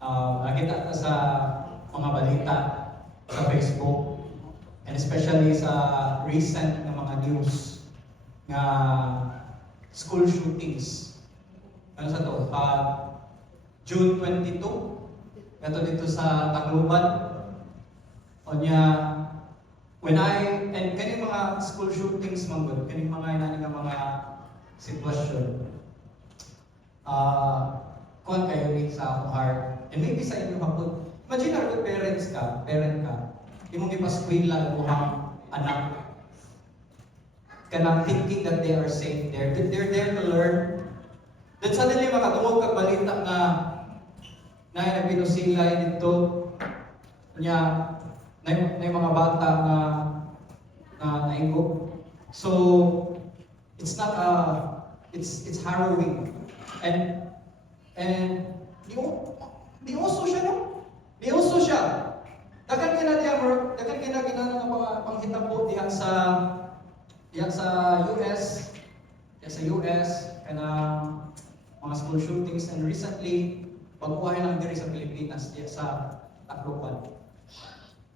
Nakita ka sa mga balita sa Facebook, and especially sa recent na mga news nga school shootings. Ano sa to? June 22, ito dito sa Tacloban. Onya, and kaning mga school shootings manggod, kaning mga inani nga mga sitwasyon. Kuan kayo ni sa akong heart. And maybe sa inyo hapon. Imagine ako parent ka, imong ipaskwela imong anak. Kanang thinking that they are safe there. They're there to learn. Then suddenly makatungog kag balita nga na pinusilay dito nya na mga bata na naigo. So it's not it's harrowing. And di uso siya, no? Di uso siya. Dagan kina ginana ng mga panghitabo diha sa US, kana mga school shootings, and recently pagkuhain lang diri sa Pilipinas diha sa Tacloban.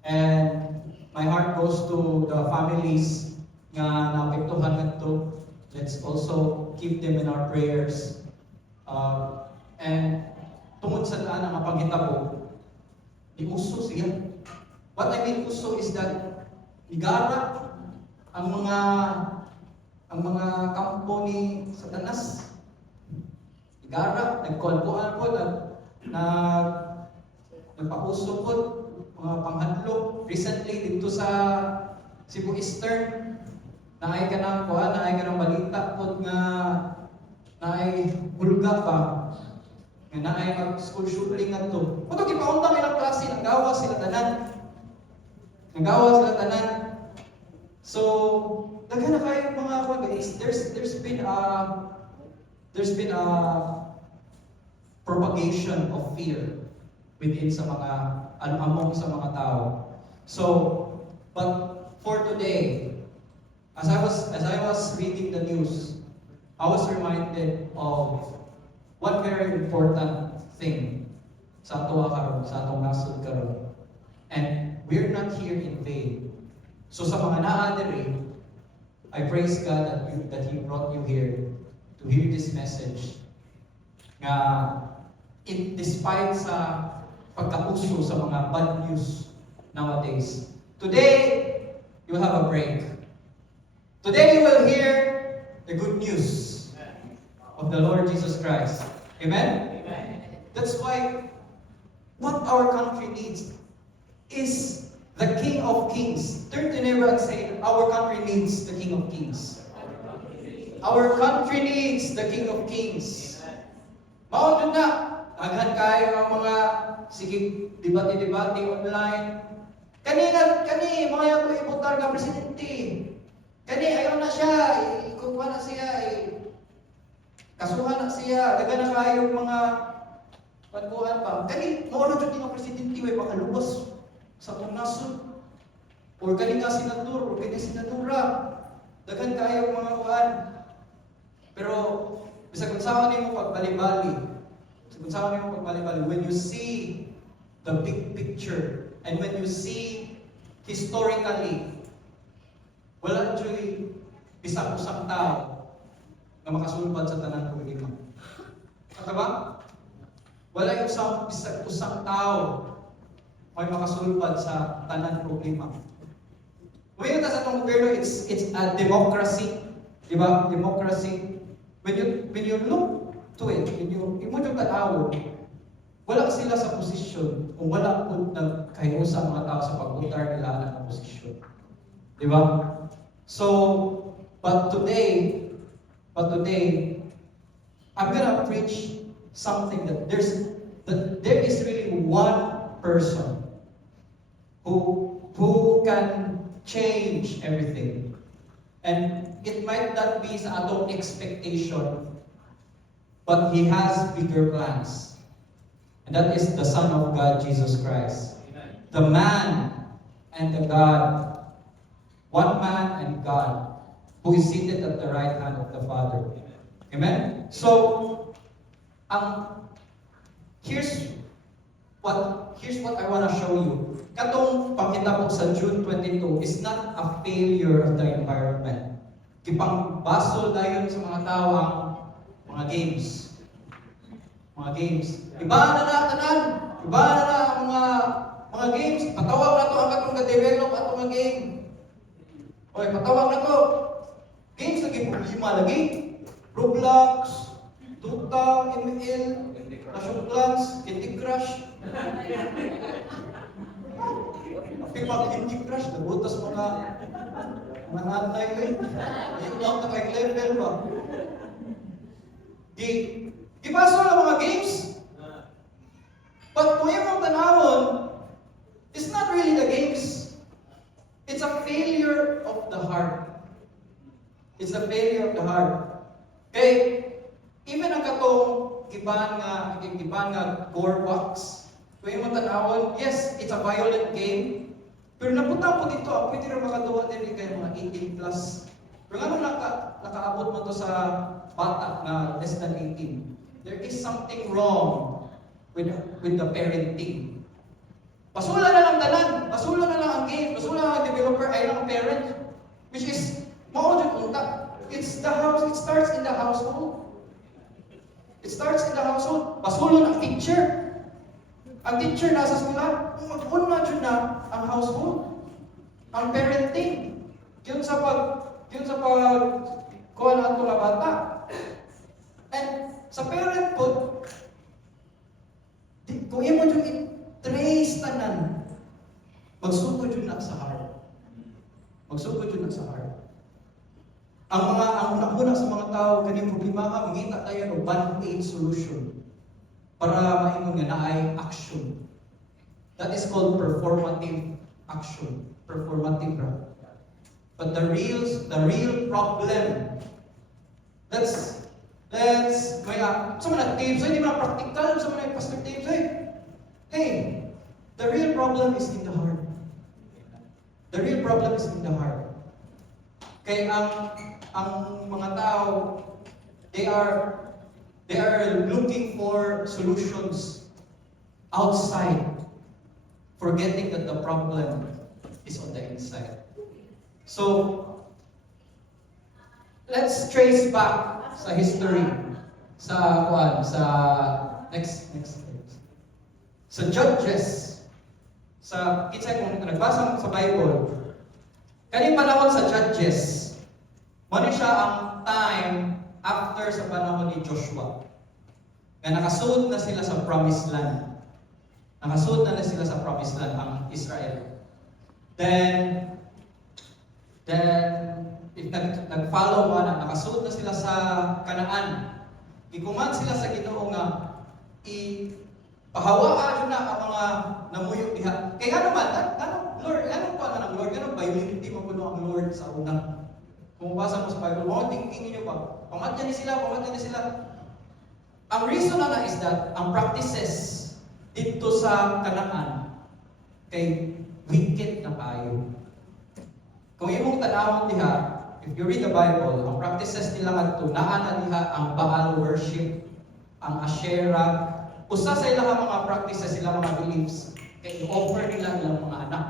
And my heart goes to the families nga naapektuhan ngadto. Let's also keep them in our prayers. And tungod sa daan ang panghitabo, di uso siya. What I mean uso is that igara ang mga kampo ni Satanas. Igara, nagkuhan po, nagpauso po, mga panghadlok. Recently dito sa Cebu Eastern, naay ka ng balita po nga naay hulga pa. Nga naay mag-school shooting nga to. Kung ito kipaunta ilang klase, nanggawa sila tanan. So, daghan na kayo mga guys, there's been a propagation of fear within sa mga among sa mga tao. So, but for today, as I was reading the news, I was reminded of one very important thing sa atong nasod karon. And we're not here in vain. So sa mga naa diri, I praise God that He brought you here to hear this message. Nga despite sa pagkapuso sa mga bad news nowadays, today you have a break. Today you will hear the good news of the Lord Jesus Christ. Amen? Amen. That's why what our country needs is the King of Kings. Turn to neighbor and say, our country needs the King of Kings. Our country needs the King of Kings. Maunod na, aghan kayo ang mga sige debate online. Kani mga ko ibutar nga presidente. Kani ayaw na siya, ikuha na siya, kasuhan na siya, daga na kayo mga pagbuhan pa. Kani, mawala dyan yung presidente, way makalubos sa kong nasod. Or kani nga senador, or kani senadora, dagan kayo mga kuhan. Pero, bisa kung saan mo pagbali-bali, when you see the big picture, and when you see historically, wala dyan bisag-usang tao na makasulbad sa tanan problema. Kata ba? Wala yung bisag-usang tao may makasulbad sa tanan problema. Ngayon sa itong gobyerno, it's a democracy. Diba? Democracy. When you look to it, mo yung tanaw, wala sila sa posisyon kung wala po nagkahiusa ang mga tao sa pag-utar nila ng posisyon. Diba? So, but today, I'm gonna preach something that there is really one person who can change everything. And it might not be sa atong expectation, but He has bigger plans. And that is the Son of God, Jesus Christ. Amen. The man and the God. One man and God, who is seated at the right hand of the Father. Amen? So, here's Here's what I want to show you. Katong pangita po sa June 22 is not a failure of the environment. Kipangbasol dayon sa mga tao ang mga games. Mga games. Iba na tanan. Iba na ang mga games. Patawag na to ang katong ga-develop ato nga game. Oy, patawag na to. Games lagi problema lagi. Roblox, Dota, ML, Clash of Clans, Candy Crush. Pag Candy Crush, nabutas mga nanay eh. Yung lang na kay level ba? Gibaso na mga games. But kung yung tanawon, it's not really the games. It's a failure of the heart. It's a failure of the heart. Okay? Even ang katong giban nga gore box. Kung yung tanawon, yes, it's a violent game. Pero napunta po dito, pwede rin makaduwa din kayo mga 18 plus. Pero nga nung nakaabot mo to sa bata na less than 18, there is something wrong with the parenting. Pasula na lang tanan, pasula na lang ang game, pasula na ang developer ay lang parent, which is maudyo unta. It's the house, it starts in the household. It starts in the household. Pasulo ng teacher. Ang teacher nasa eskwela, mag-una dyan na ang household. Ang parenting. Yun sa kuha na ito nga bata. And sa parent po, kung imo dyan i-trace tanan, magsugod yun na sa heart. Magsugod yun na sa heart. Ang una sa mga tao, kanyang problema ka, mangita tayo ng band-aid solution para maingon nga na ay action. That is called performative action. Performative. But the real problem, let's sa mga tips, hindi mga practical, sa mga pastor tips, hey, the real problem is in the heart. The real problem is in the heart. Kaya ang mga tao, they are looking for solutions outside, forgetting that the problem is on the inside. So, let's trace back sa history, sa next sa Judges, sa kitsa kung nagbasa sa Bible, kaning panahon sa Judges, muna siya ang time after sa panahon ni Joshua. Nga nakasuod na sila sa Promised Land. Nakasuod na sila sa Promised Land, ang Israel. Then if nag-follow mo na, nakasuod na sila sa Canaan. Ikuman sila sa Ginoo nga ipahawaan na ang mga namuyok diha. Kaya nga naman, Lord, anong pa na ng Lord? Ganun ba? Hindi mo kuno ang Lord sa unang. Kung basa mo sa Bible, tingin nyo ba? Pamatyan ni sila. Ang reason na is that, ang practices dito sa Canaan, kay wicked na kayo. Kung imong tanawon diha, if you read the Bible, ang practices nila ngadto naa na diha ang Baal worship, ang Asherah, usa sa ilang mga practices, ilang mga beliefs, kay i-offer nila ilang mga anak.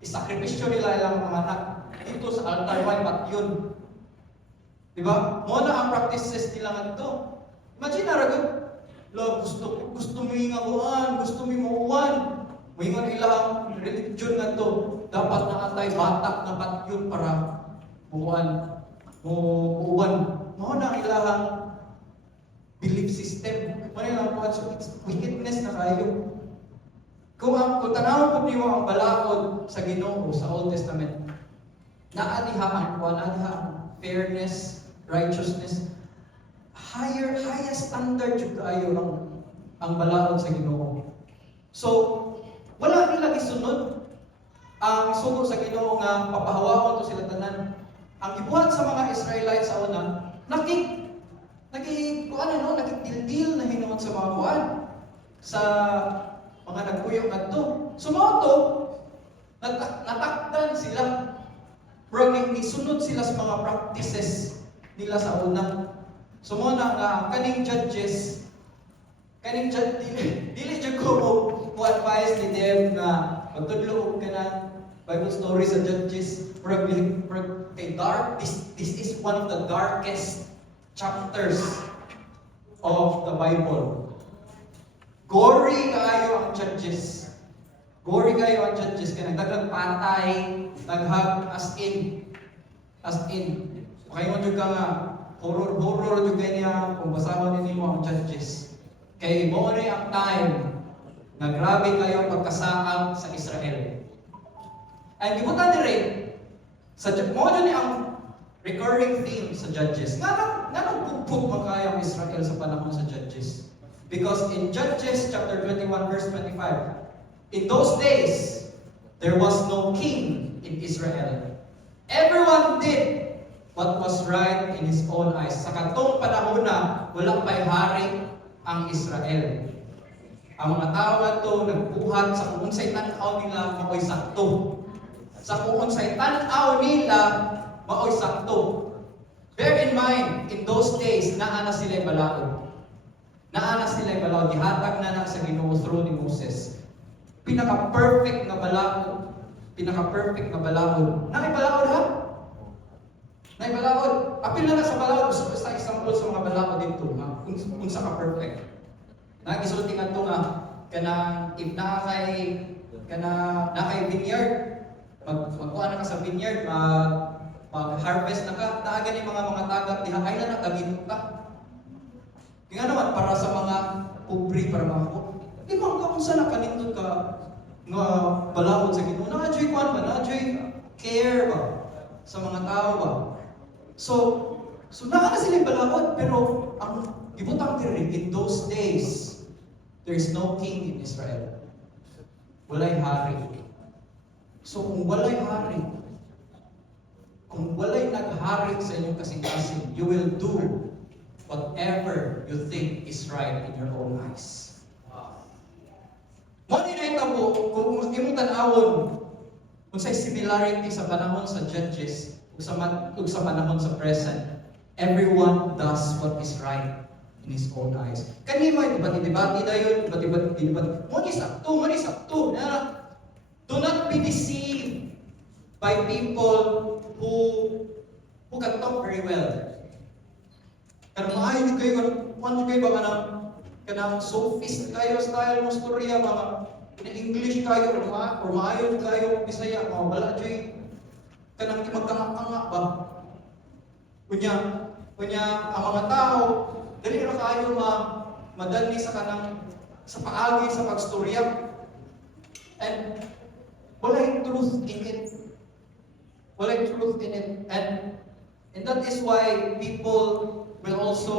Isakripisyo nila ilang mga anak dito sa altar why but yun. Diba? Mo na ang practices nila ngadto. Imagine na ragod, lo gusto mo nga kuan, gusto mo muuwan. Moingon ilang religion ngadto, dapat na atay batak na patyon para muuwan. Mo na ilang belief system. Mo na ilang kuan, so it's wickedness na kayo. Kung tanawon po niyo ang balaod sa Ginoo sa Old Testament, naadiha ang fairness, righteousness, highest standard yung kaayo ang balaod sa Ginoo. So, wala nila isunod ang sugo sa Ginoo nga papahawaon to sila tanan. Ang ibuhat sa mga Israelites sa una, nakikidildil na hinuon sa mga kuan sa mga nagkuyok ngadto. Sumoto, natakdan sila. Pero isunod sila sa mga practices nila sa una. Sumuna nga kaning judges, dili jud ko ni Dev na magtudlo ka na Bible story sa Judges. This is one of the darkest chapters of the Bible. Gory kaayo ang Judges. Gory kayo ang Judges. Kaya nagdagdag-patay, naghag as in. Pakayon nyo ka nga, horror nyo ganyan, kung basahan ninyo ang Judges. Kaya mo rin ang time na grabe kayo pagkasaang sa Israel. Ay, gibutan ni rin, mo dyan ang recurring theme sa Judges. Nga nagpuput man kayo ang Israel sa panahon sa Judges. Because in Judges chapter 21 verse 25, in those days, there was no king in Israel. Everyone did what was right in his own eyes. Sa katong panahon na walang pa'y hari ang Israel. Ang mga tao na ito nagbuhat sa kung sa'y tanaw nila mao'y sakto. Sa kung sa'y tanaw nila mao'y sakto. Bear in mind, in those days, naana sila'y balaod. Naana sila'y balaod. Gihatag na sa Ginoo through ni Moses. Pinaka-perfect na balaod. Pinaka-perfect na balaod. Nakibalaod ha? Nakibalaod. Apil na sa balaod. Gusto ko sa example sa mga balaod dito. Kung sa ka-perfect. Nagisultingan ito nga. Kanang if nakay vineyard. Magkuha na ka sa vineyard. Mag-harvest na ka. Naagan yung mga tagap. Diha ay na nagagin ka. Kaya naman para sa mga pobre, para mga di ba kung saan nakanindot ka nga balaod sa Ginoo? Na-joy kuan ba? Na-joy care ba? Sa mga tao ba? So naa na sila balaod, pero ang gibutang diri, in those days, there is no king in Israel. Walay hari. So kung walay hari, kung walay naghari sa inyong kasing-kasing, you will do whatever you think is right in your own eyes. Mo ni na itabo, kung imong tan-awon kung say similarity sa panahon sa Judges ug sa panahon sa present, everyone does what is right in his own eyes. Kani mo debate dayon, debate. Mo ni sakto. Do not be deceived by people who can talk very well. Kanang maayo kayo ba kanang sophist kayo style mo storya, mga in-English kayo or maayo kayo Bisaya, mga wala joy kanang magkanga-kanga ba. Kunya ang mga tao dali ra kayo madali sa kanang sa paagi sa pagstorya. And walay truth in it. And that is why people will also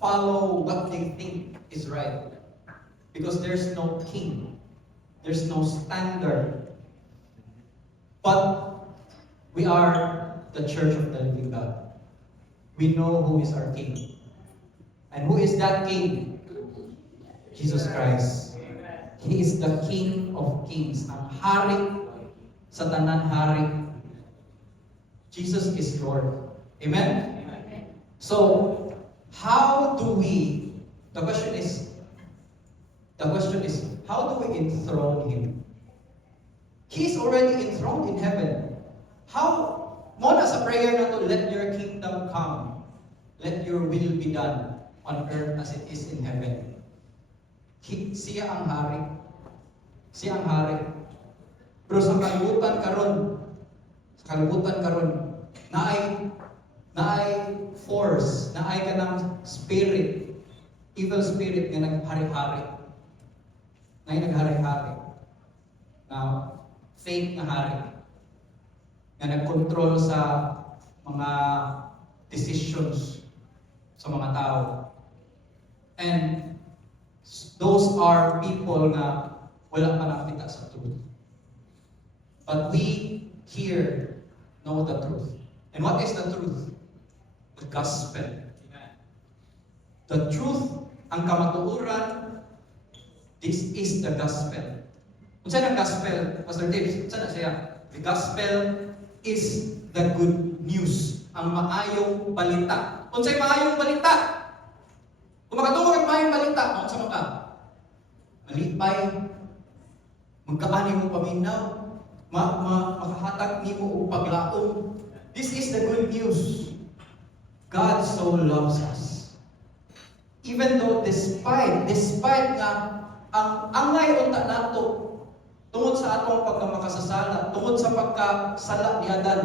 follow what they think is right. Because there's no king. There's no standard. But we are the church of the living God. We know who is our king. And who is that king? Jesus Christ. He is the King of Kings. Ang hari sa tanan hari. Jesus is Lord. Amen? So, how do we, the question is, how do we enthrone Him? He is already enthroned in heaven. How, muna sa prayer na to, let your kingdom come. Let your will be done on earth as it is in heaven. Siya ang hari. Pero sa kalibutan karon, naay force, naay kanang spirit, evil spirit nga naghari-hari. Naghari-hari. Now, fake na hari. Na nagkontrol sa mga decisions sa mga tao. And those are people na wala pa nakita sa truth. But we here know the truth. And what is the truth? The gospel. The truth, ang kamatuoran, this is the gospel. Kung saan ang gospel, Pastor Dave, saan na siya? The gospel is the good news. Ang maayong balita. Kung saan maayong balita? Kung makatungkol ang maayong balita, kung saan ka? Malipay, magkaani mo paminaw, makahatag nimo og paglaom. This is the good news. God so loves us. Even though despite nga ang angay unta nato tungod sa atong pagkamakasasala, tungod sa pagkasala ni Adan,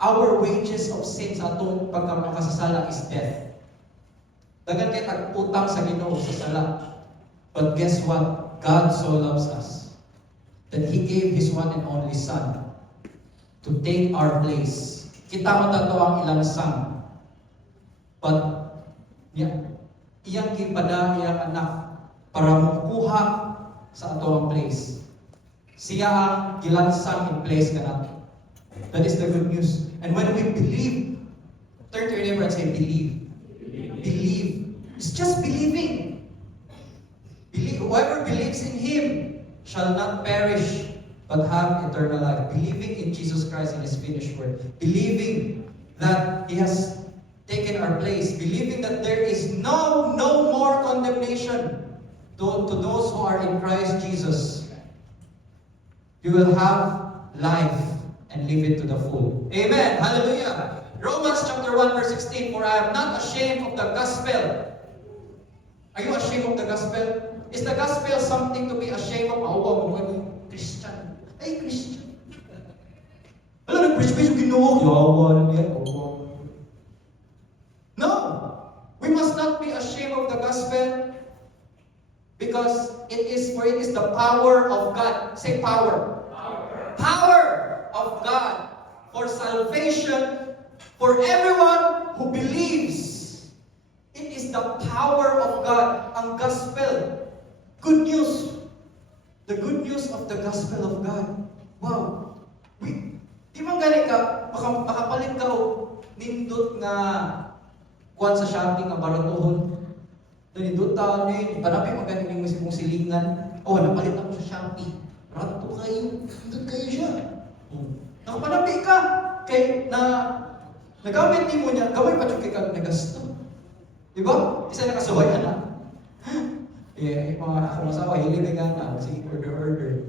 our wages of sin sa atong pagkamakasasala is death. Dagan kay tagputang sa Ginoo sa sala. But guess what? God so loves us that He gave His one and only Son to take our place. Kita mo tato ang ilang sang. But iyang gipada iyang anak para makuha sa ato ang place. Siya ang gilansang in place kanato. That is the good news. And when we believe, turn to your neighbor and say, believe. Believe. It's just believing. Whoever believes in Him shall not perish, but have eternal life. Believing in Jesus Christ and His finished work. Believing that He has taken our place. Believing that there is no more condemnation to those who are in Christ Jesus. You will have life and live it to the full. Amen. Hallelujah. Romans chapter 1 verse 16, for I am not ashamed of the gospel. Are you ashamed of the gospel? Is the gospel something to be ashamed of? Christian. Ay, Christian. Alam, nag-preach-preach yung Ginoo. Yawan, yan. No. We must not be ashamed of the gospel because it is the power of God. Say power. Power of God for salvation for everyone who believes. It is the power of God. Ang gospel. Good news. The good news of the gospel of God. Wow. Di man gani ka, makapalit ka o nindot nga kuwan sa shopping nga baratuhon. Nindot ta ni, panapi magani ning mong silingan. Oh, napalit ako sa Shopee. Barato kayo. Nindot kayo siya. Nakapanapi ka. Kay nagamit ni mo niya, gawin pa kay ka nagasto. Diba? Isa nakasuway na. Yung mga ako masawa, hilig na nga, sige, order.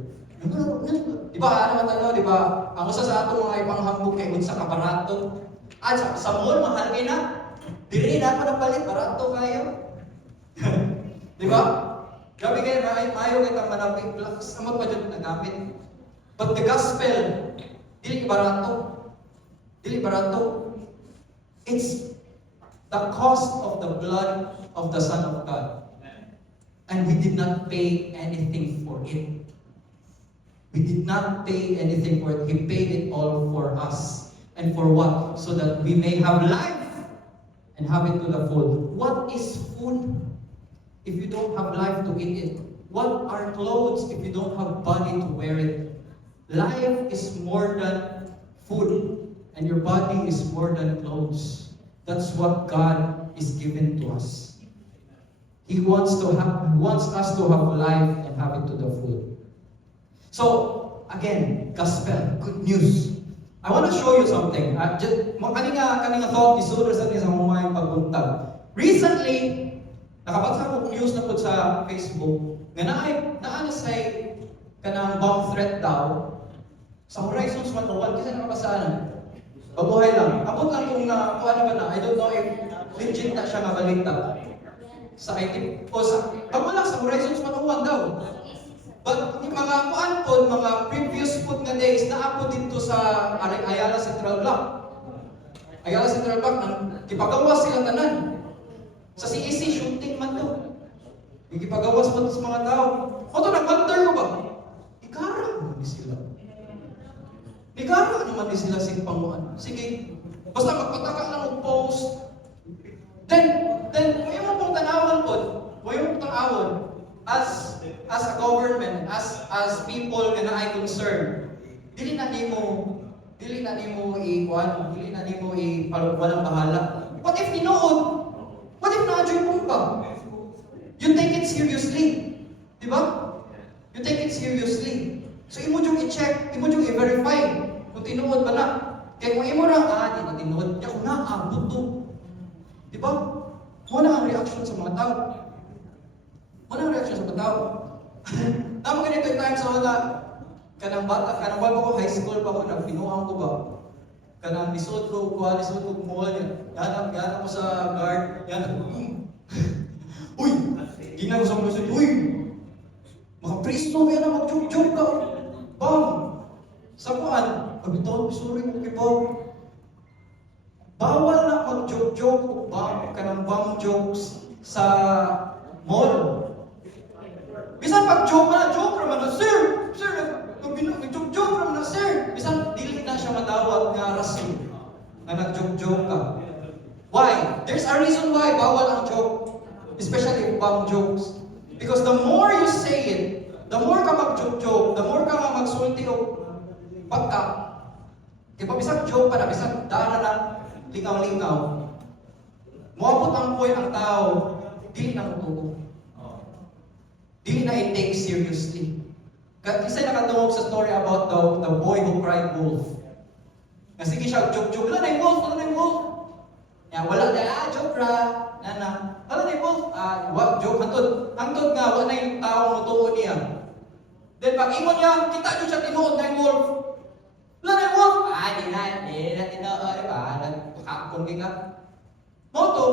Diba, ano matano, diba, ang usa sa ato mga ipanghambog kay unsa ka barato. At sa mall, mahal kayo na. Diri na pa napalit, barato kayo. Diba? Grabe kayo, maayo kayo tang manapit. Samot pa dyan nagamit. But the gospel, dili barato. Dili barato. It's the cost of the blood of the Son of God. And we did not pay anything for it. We did not pay anything for it. He paid it all for us. And for what? So that we may have life and have it to the full. What is food if you don't have life to eat it? What are clothes if you don't have body to wear it? Life is more than food. And your body is more than clothes. That's what God is given to us. He wants us to have life and have it to the full. So, again, gospel, good news. I want to show you something. Kaninga thought, disorder sa niya sa mga pagbuntag. Recently, nakabasa ko news na po sa Facebook, nga naana say kanang bomb threat daw sa Horizons 101, kasi nakabasaan. Babuhay lang. Abot lang kung ano ba na, I don't know if legit na siya mabalita. Sa IT, o sa, bago lang sa Horizons 101 daw. But yung mga kuan po, mga previous po nga days, naapo dito sa Ayala Central Block. Ayala Central Block, kipagawas silang tanan. Sa CEC, shooting man to. Yung kipagawas po sa mga tao. O ito, nag-counter ko ba? Ikarang naman sila. Ikarang naman sila sa panguan. Sige, basta magpataka lang mag-post. Then, kung yung mong tanawon po, kung yung tanawon, as a government, as people na ay concerned, dili na nimo walang bahala. What if tinuod? What if na-adjoy mo ba? You take it seriously. Di ba? You take it seriously. So, imo yung i-check, imo yung i-verify kung tinuod ba na. Kaya kung imo ra, di na tinuod, kung naabot to. Di ba? Muna ang reaction sa mga tao. Tama ganito yung time sa wala. Kanang bata, kanang bago ko high school pa ko, nagpinuhang ko ba? Kanang lisod ko, lisod ko kumuha niya. Yan ako sa guard. Yan. Uy! Ginaw sa mga lisod. Uy! Mga pristo, yan na mag-joke-joke ka. Bam! Sa kuhan, pagbitawan, sorry mo kay Bob. Bawal na mag-joke-joke, kanang bam jokes sa mall. Bisan pag-joke na, joke naman na, sir! Sir, nag-joke naman na, sir! Bisan, dili na siya matawag nga rason na nag-joke ka. Why? There's a reason why bawal ang joke. Especially bum jokes. Because the more you say it, the more ka mag-joke, the more ka magsulti o pagka. Kaya pa bisan joke pa na, bisan dara na, lingaw-lingaw. Muabot ang point ang tao, dili na mutuo. Dili na i-take seriously. Kasi nakatungog sa story about the boy who cried wolf. Na sige siya, joke-joke, wala na yung wolf, wala na yung wolf. Ya, wala na, joke ra, nana. Wala na yung wolf, joke, hantod nga, wala na yung taong mutuo niya. Then pag ingon niya, kita nyo siya tinuod na yung wolf. Wala na yung wolf, di na tinuod, nagpakakon ka. Moto,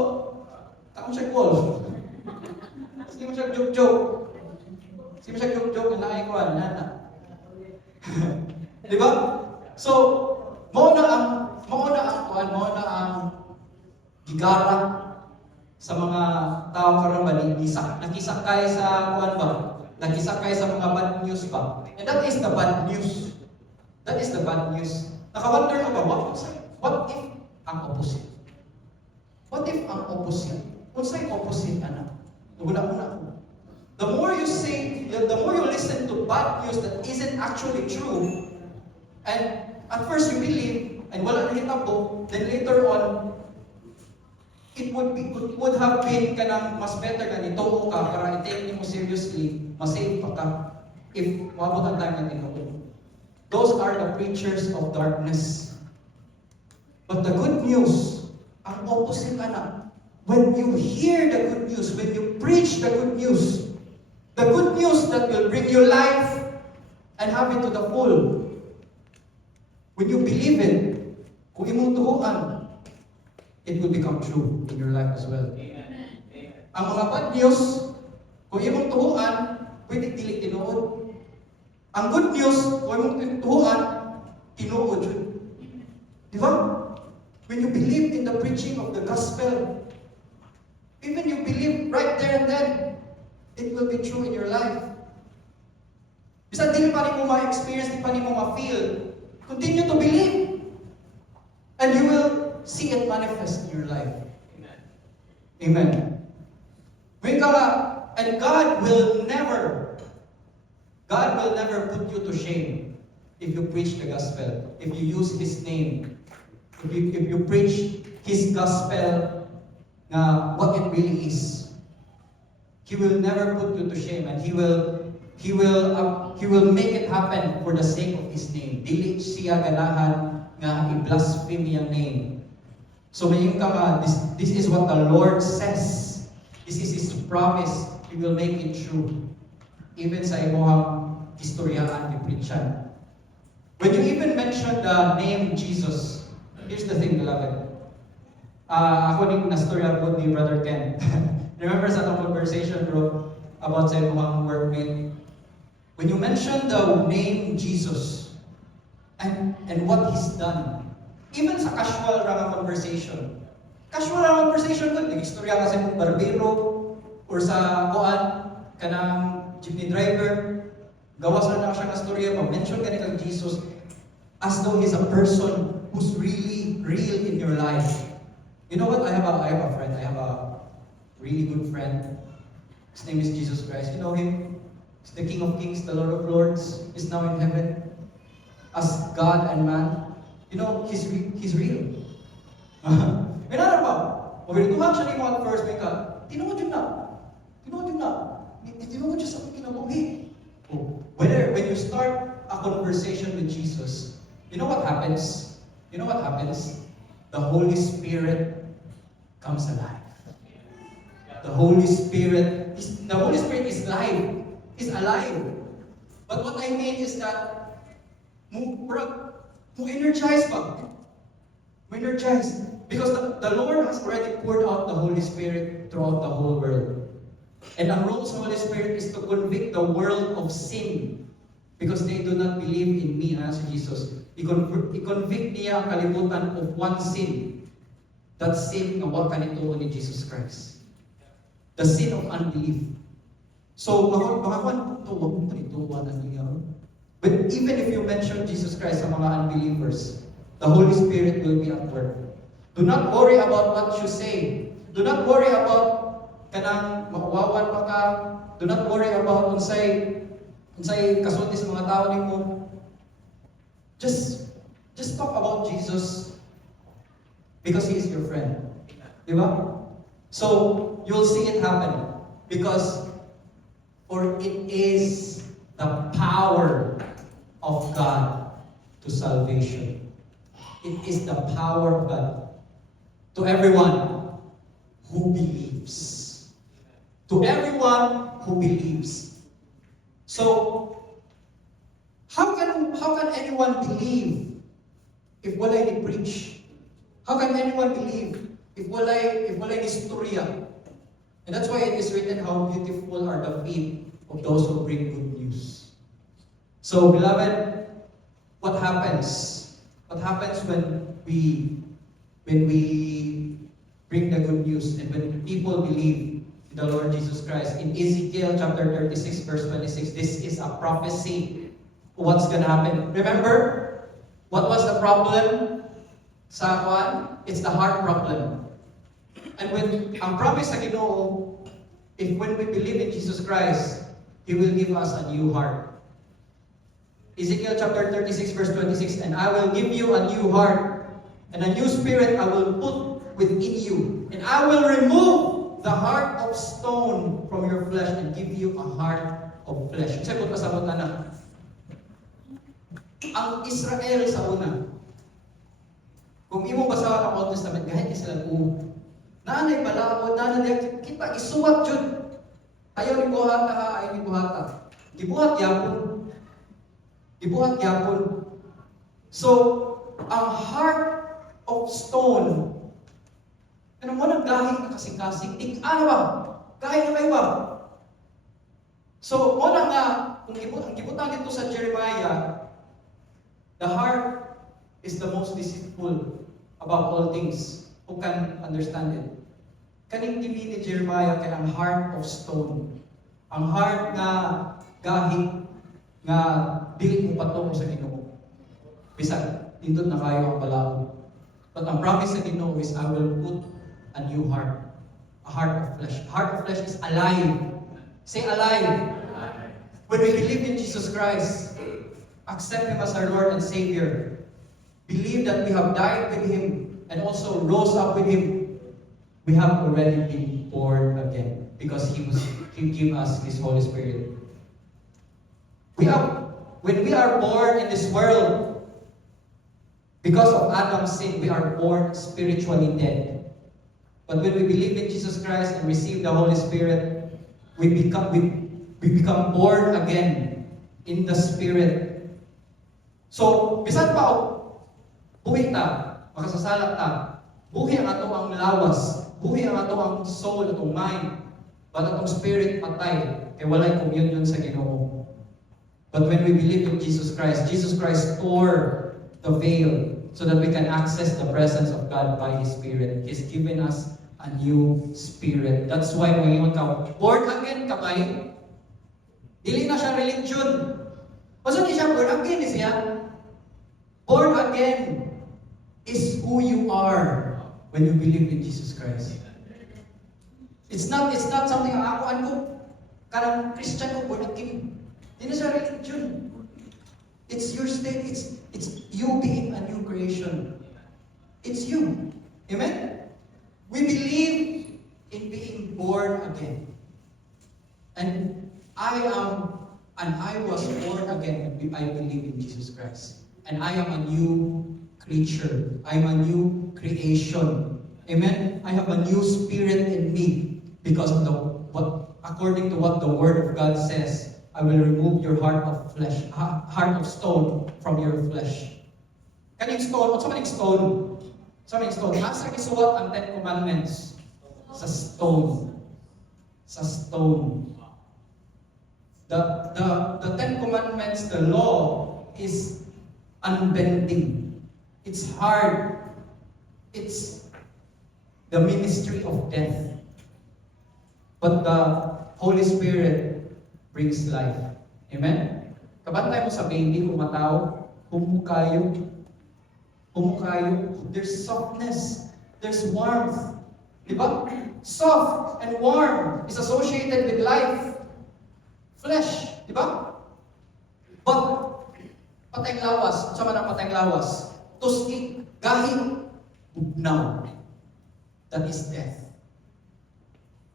takon siya yung wolf. Sige mo siya joke-joke. Sige mo siya joke-joke, ang nakikuha, nana. Di ba? So, mo na ang gigara sa mga tao karon ba nakisakay sa kuan ba? Nakisakay sa mga bad news ba? And that is the bad news. That is the bad news. Nakawonder ka ba, what if ang opposite? What if ang opposite? Unsay opposite ana? Una. The more you say, the more you listen to bad news that isn't actually true, and at first you believe, and wala na hitabo, then later on, it would have been kanang mas better na nito ka para i-take mo seriously, masave pa ka if mabot ang time na tinuod. Those are the preachers of darkness. But the good news, ang opposite ana. When you hear the good news, when you preach the good news that will bring you life and have it to the full, when you believe it, kung imong tuhuan, it will become true in your life as well. Amen. Ang mga bad news, kung imong tuhuan, pwede dili tinuod. Ang good news, kung imong tuhuan, tinuod yun. Di ba? When you believe in the preaching of the gospel, even you believe right there and then, it will be true in your life. Bisan dili pa nimo ma-experience, di pa nimo ma-feel, continue to believe. And you will see it manifest in your life. Amen. Amen. And God will never put you to shame if you preach the gospel, if you use His name, if you preach His gospel, what it really is. He will never put you to shame, and He will make it happen for the sake of His name. Dili siya ganahan nga i-blaspheme yung name. So mayroon ka nga, this is what the Lord says. This is His promise. He will make it true. Even sa imuhang historyaan ni Pritchan. When you even mention the name Jesus, here's the thing, beloved. Ako rin na-storya po ni Brother Ken. Remember sa itong conversation, bro, about sa imuhang workmate? When you mention the name Jesus, and what He's done, even sa casual lang conversation kun, nag-istorya kasi mong barbero, or sa kuan, kanang jeepney driver, gawas na siya ng storya, mag-mention ka kang Jesus, as though He's a person who's really real in your life. You know what? I have a friend. I have a really good friend. His name is Jesus Christ. You know him? He's the King of Kings, the Lord of Lords. He's now in heaven as God and man. You know, He's real. May nara ba? Mabilituhan siya ni mo at first, may ka, tinuod yun na. Tinuod siya sa kinabuhi. When you start a conversation with Jesus, you know what happens? The Holy Spirit comes alive. The Holy Spirit is live. He's alive. But what I mean is that, mo energize ba? Mo energize. Because the Lord has already poured out the Holy Spirit throughout the whole world. And ang role sa Holy Spirit is to convict the world of sin. Because they do not believe in me, si Jesus. I-convict niya ang kalibutan of one sin. That sin na wag kanito ni Jesus Christ. The sin of unbelief. So, baka ito, wag mo talituan ang niya. But even if you mention Jesus Christ sa mga unbelievers, the Holy Spirit will be at work. Do not worry about what you say. Do not worry about kanang makawawan pa ka. Do not worry about unsay kasulti sa mga tao nimo. Just talk about Jesus because He is your friend. Di ba? So, you'll see it happen because for it is the power of God to salvation. It is the power of God to everyone who believes. To everyone who believes. So, how can anyone believe if walay ni preach? How can anyone believe if walay ni istorya? And that's why it is written, how beautiful are the feet of those who bring good news. So, beloved, what happens? What happens when we bring the good news and when people believe in the Lord Jesus Christ? In Ezekiel chapter 36, verse 26, this is a prophecy of what's going to happen. Remember, what was the problem sa Juan? It's the heart problem. And when ang promise sa Ginoo, when we believe in Jesus Christ, He will give us a new heart. Ezekiel chapter 36, verse 26, and I will give you a new heart, and a new spirit I will put within you, and I will remove the heart of stone from your flesh and give you a heart of flesh. Kasi kung pasabot na ang Israel sa una, kung imong basahan ang Old Testament, kahit sila nanay balaod, nanay kita isuwat jud. Ayaw ni buhata, ayaw ni buhata. Gibuhat yapon. Gibuhat yapon. So, ang heart of stone, ano mo nang gahing na kasing-kasing, ano ba? Gahing na kayo ba? So, una nga, kung gibutan dito sa Jeremiah, the heart is the most deceitful above all things. Who can understand it? Kaning tibi ni Jeremiah kay ang heart of stone. Ang heart nga gahing nga dili mo patungo sa Ginoo. Bisag nindot na kayo ang balaod. But ang promise sa Ginoo is I will put a new heart. A heart of flesh. Heart of flesh is alive. Say alive. When we believe in Jesus Christ, accept Him as our Lord and Savior, believe that we have died with Him and also rose up with Him, we have already been born again because He gave us His Holy Spirit. When we are born in this world, because of Adam's sin, we are born spiritually dead. But when we believe in Jesus Christ and receive the Holy Spirit, we become born again in the Spirit. So, bisan pa buhi ta, makasasalat ta, buhi ang ato ang lawas, buhi ang ato ang soul, atong mind, but atong spirit patay, kay walay communion sa Ginoo. But when we believe in Jesus Christ tore the veil so that we can access the presence of God by His Spirit. He's given us a new spirit. That's why ngayon ka, born again ka ba? Dili na siya religion. Basta di siya born again siya. Born again is who you are when you believe in Jesus Christ. It's not something ako kanang Christian ko born again. Hindi na siya religion. It's your state. It's you being a new creation. It's you. Amen? We believe in being born again. And I was born again. I believe in Jesus Christ. And I am a new creature. I am a new creation. Amen? I have a new spirit in me because of according to what the Word of God says I will remove your heart of flesh, heart of stone from your flesh. Kaning stone, sa maning stone? Sa maning stone? Asa gisuwat ang Ten Commandments? Sa stone. Sa stone. The Ten Commandments, the law, is unbending. It's hard. It's the ministry of death. But the Holy Spirit brings life. Amen? Kabantay mo sa baby, kumataw, humukayo. There's softness. There's warmth. Diba? Soft and warm is associated with life. Flesh. Diba? But, patayng lawas. Sama ng patayng lawas. Tuski, gahi, bugnaw. That is death.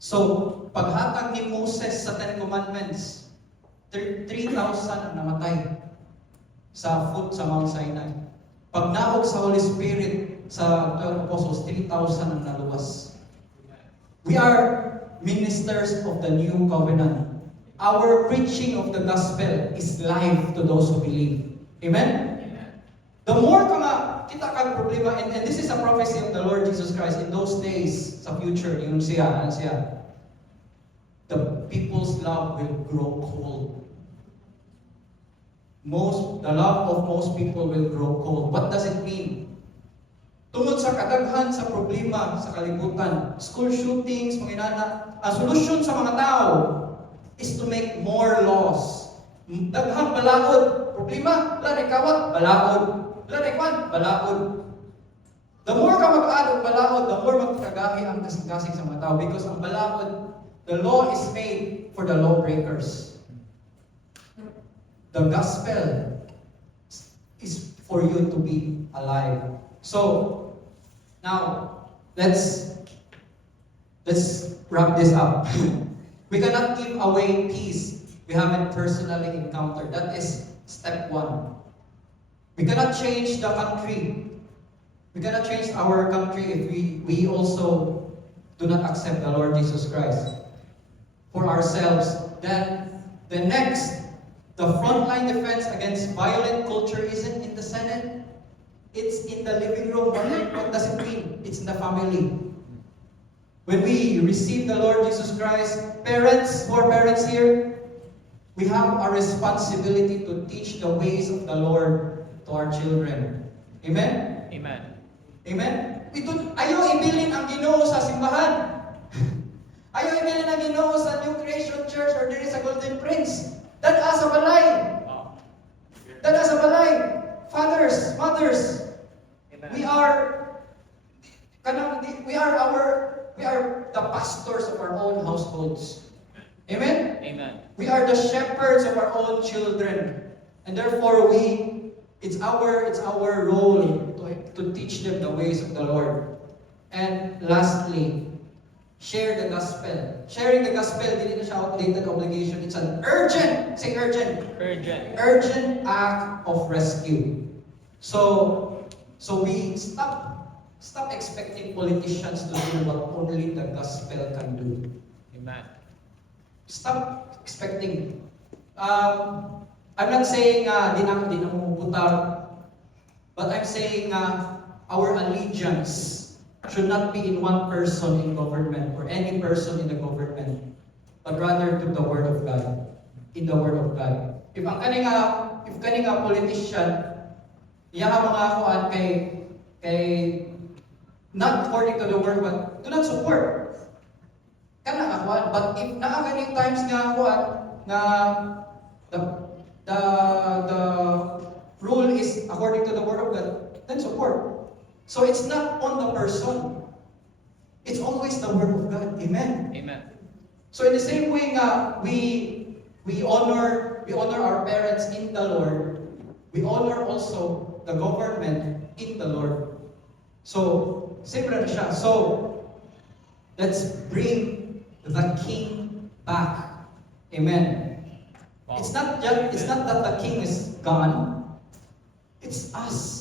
So, paghatag ni Moses sa Ten Commandments, 3,000 ang namatay sa foot sa Mount Sinai. Pag naog sa Holy Spirit sa 12 Apostles, 3,000 ang naluwas. We are ministers of the new covenant. Our preaching of the gospel is life to those who believe. Amen? The more ka nga, kita kang problema, and this is a prophecy of the Lord Jesus Christ in those days, sa future, yung siya, the people's love will grow cold. The love of most people will grow cold. What does it mean? Tungod sa kadaghan sa problema sa kalibutan, school shootings, mga inana, ang solusyon sa mga tao is to make more laws. Daghang balaod. Problema, wala na kawat, balaod. Wala na kwan, balaod. The more ka mag-add og balaod, the more magkagahi ang kasing-kasing sa mga tao. Because ang balaod, the law is made for the lawbreakers. The gospel is for you to be alive. So, now, let's wrap this up. We cannot give away peace we haven't personally encountered. That is step one. We cannot change the country. We cannot change our country if we also do not accept the Lord Jesus Christ for ourselves. Then the frontline defense against violent culture isn't in the Senate. It's in the living room. What does it mean? It's in the family. When we receive the Lord Jesus Christ, parents, more parents here, we have a responsibility to teach the ways of the Lord to our children. Amen? Amen. Amen? Ayaw ibilin ang Ginoo sa simbahan. Ayaw ibilin ang Ginoo sa New Creation Church or diri sa Golden Prince. Dada sa balay. Dada sa balay. Fathers, mothers, Amen. we are the pastors of our own households. Amen? Amen. We are the shepherds of our own children. And therefore it's our role to teach them the ways of the Lord. And lastly, share the gospel. Sharing the gospel, hindi na siya outdated obligation. It's an urgent, say urgent. Urgent act of rescue. So we stop expecting politicians to do what only the gospel can do. Amen. Stop expecting. I'm not saying di na mo butang, but I'm saying our allegiance should not be in one person in government or any person in the government, but rather to the Word of God. In the Word of God. If kani nga politician, iya mga kuan kay not according to the Word, but do not support. Kana nga kuan, but if nakaganing times nga kuan na the rule is according to the Word of God, then support. So it's not on the person. It's always the Word of God. Amen. Amen. So in the same way we honor our parents in the Lord, we honor also the government in the Lord. So, siyempre na siya. So, let's bring the King back. Amen. Wow. It's not that the King is gone. It's us.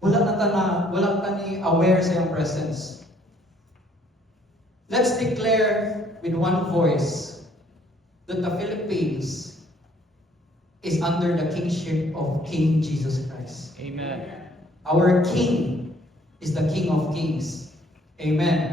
Wala ta ni aware sa iyang presence. Let's declare with one voice that the Philippines is under the kingship of King Jesus Christ. Amen. Our King is the King of Kings. Amen.